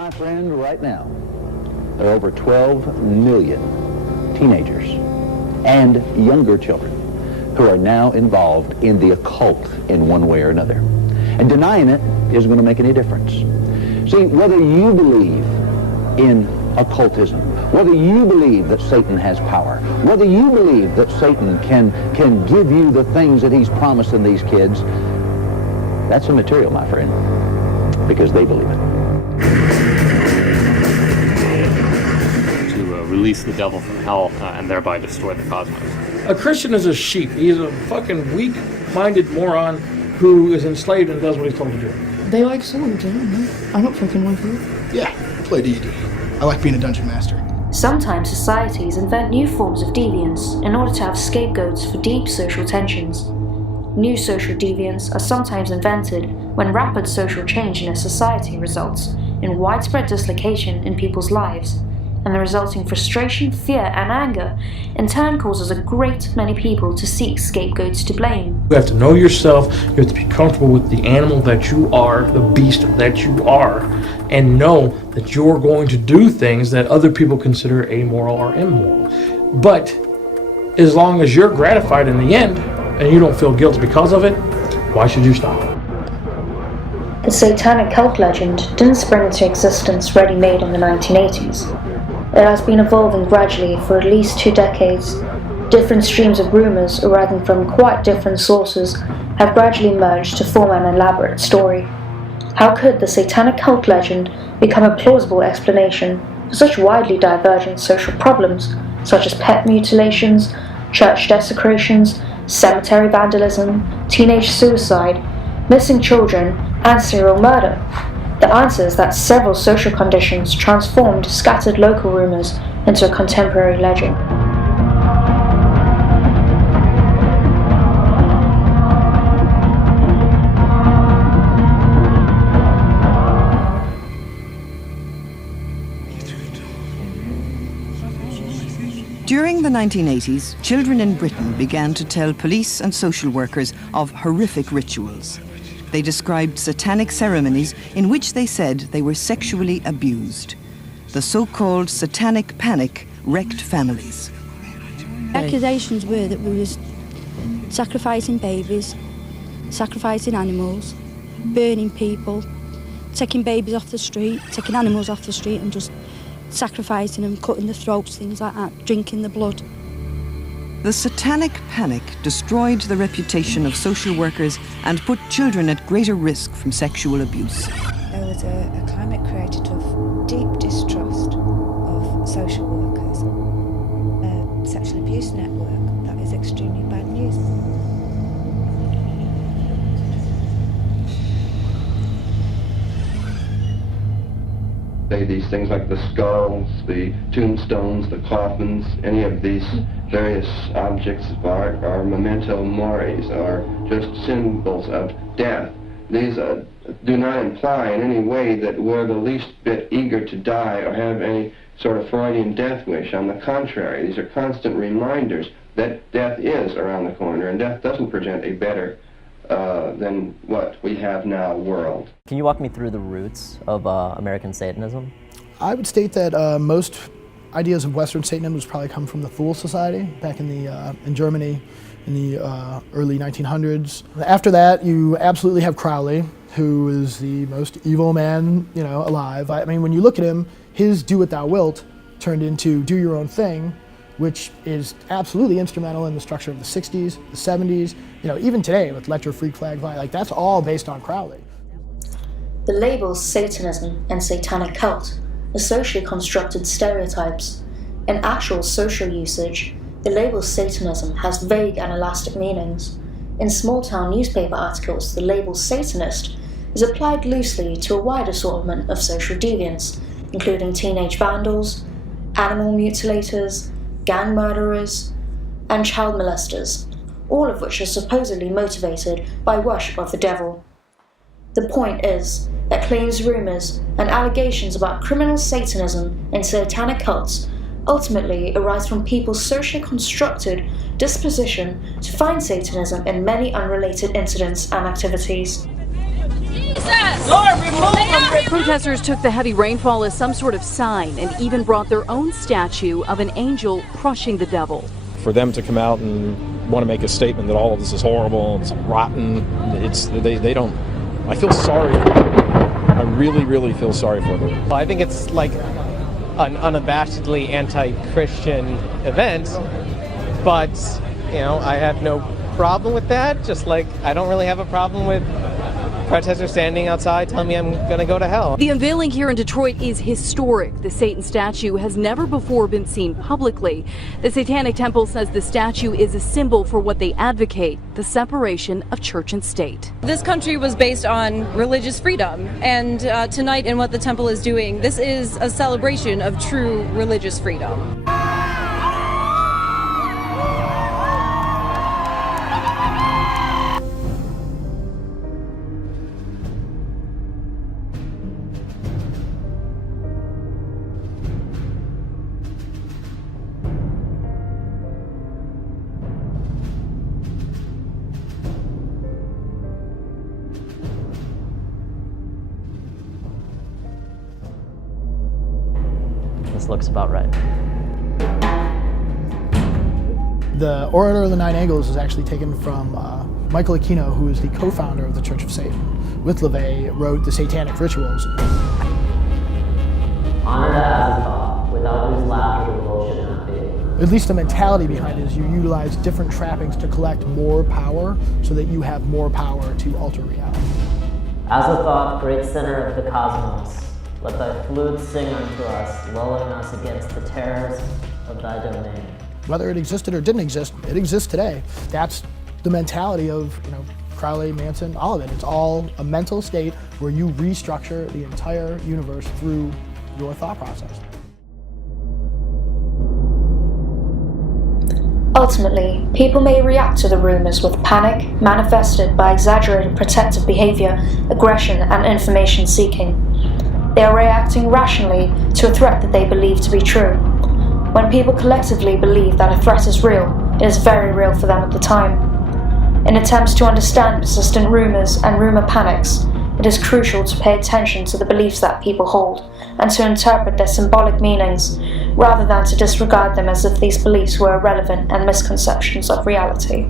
My friend, right now, there are over 12 million teenagers and younger children who are now involved in the occult in one way or another. And denying it isn't going to make any difference. See, whether you believe in occultism, whether you believe that Satan has power, whether you believe that Satan can give you the things that he's promising these kids, that's immaterial, my friend, because they believe it. To release the devil from hell and thereby destroy the cosmos. A Christian is a sheep. He's a fucking weak-minded moron who is enslaved and does what he's told to do. They like swords, I don't know. I'm not fucking one for you. Yeah, play D&D. I like being a dungeon master. Sometimes societies invent new forms of deviance in order to have scapegoats for deep social tensions. New social deviants are sometimes invented when rapid social change in a society results in widespread dislocation in people's lives, and the resulting frustration, fear, and anger in turn causes a great many people to seek scapegoats to blame. You have to know yourself, you have to be comfortable with the animal that you are, the beast that you are, and know that you're going to do things that other people consider amoral or immoral. But as long as you're gratified in the end, and you don't feel guilt because of it, why should you stop? The Satanic cult legend didn't spring into existence ready-made in the 1980s. It has been evolving gradually for at least 2 decades. Different streams of rumors arising from quite different sources have gradually merged to form an elaborate story. How could the Satanic cult legend become a plausible explanation for such widely divergent social problems, such as pet mutilations, church desecrations, cemetery vandalism, teenage suicide, missing children, and serial murder? The answer is that several social conditions transformed scattered local rumors into a contemporary legend. During the 1980s, children in Britain began to tell police and social workers of horrific rituals. They described satanic ceremonies in which they said they were sexually abused. The so-called Satanic Panic wrecked families. Accusations were that we was sacrificing babies, sacrificing animals, burning people, taking babies off the street, taking animals off the street and just sacrificing them, cutting the throats, things like that, drinking the blood. The Satanic Panic destroyed the reputation of social workers and put children at greater risk from sexual abuse. There was a climate created of deep distrust of social workers. A sexual abuse network that is extremely bad news. These things like the skulls, the tombstones, the coffins, any of these various objects of art are memento moris, are just symbols of death. These do not imply in any way that we're the least bit eager to die or have any sort of Freudian death wish. On the contrary, these are constant reminders that death is around the corner, and death doesn't present a better than what we have now world. Can you walk me through the roots of American Satanism? I would state that most ideas of Western Satanism was probably come from the Thule Society back in Germany in the early 1900s. After that, you absolutely have Crowley, who is the most evil man, alive. I mean, when you look at him, his "do what thou wilt" turned into "do your own thing," which is absolutely instrumental in the structure of the 60s, the 70s, even today with Let Your Freak Flag Fly, like that's all based on Crowley. The labels Satanism and Satanic cult are socially constructed stereotypes. In actual social usage, the label Satanism has vague and elastic meanings. In small-town newspaper articles, the label Satanist is applied loosely to a wide assortment of social deviants, including teenage vandals, animal mutilators, gang murderers, and child molesters, all of which are supposedly motivated by worship of the devil. The point is that claims, rumors, and allegations about criminal Satanism and satanic cults ultimately arise from people's socially constructed disposition to find Satanism in many unrelated incidents and activities. Protesters took the heavy rainfall as some sort of sign and even brought their own statue of an angel crushing the devil. For them to come out and want to make a statement that all of this is horrible, it's rotten, they don't. I feel sorry for them. I really, really feel sorry for them. Well, I think it's like an unabashedly anti-Christian event, but I have no problem with that. Just like I don't really have a problem with protesters standing outside telling me I'm gonna go to hell. The unveiling here in Detroit is historic. The Satan statue has never before been seen publicly. The Satanic Temple says the statue is a symbol for what they advocate, the separation of church and state. This country was based on religious freedom, and tonight in what the temple is doing, this is a celebration of true religious freedom. This looks about right. The Order of the Nine Angles is actually taken from Michael Aquino, who is the co-founder of the Church of Satan. With LaVey, wrote the Satanic Rituals. Honor that as a thought, without whose laughter the world should not be. At least the mentality behind it is you utilize different trappings to collect more power so that you have more power to alter reality. As a thought, great center of the cosmos, let thy flutes sing unto us, lulling us against the terrors of thy domain. Whether it existed or didn't exist, it exists today. That's the mentality of, Crowley, Manson, all of it. It's all a mental state where you restructure the entire universe through your thought process. Ultimately, people may react to the rumors with panic, manifested by exaggerated protective behavior, aggression, and information seeking. They are reacting rationally to a threat that they believe to be true. When people collectively believe that a threat is real, it is very real for them at the time. In attempts to understand persistent rumors and rumor panics, it is crucial to pay attention to the beliefs that people hold and to interpret their symbolic meanings, rather than to disregard them as if these beliefs were irrelevant and misconceptions of reality.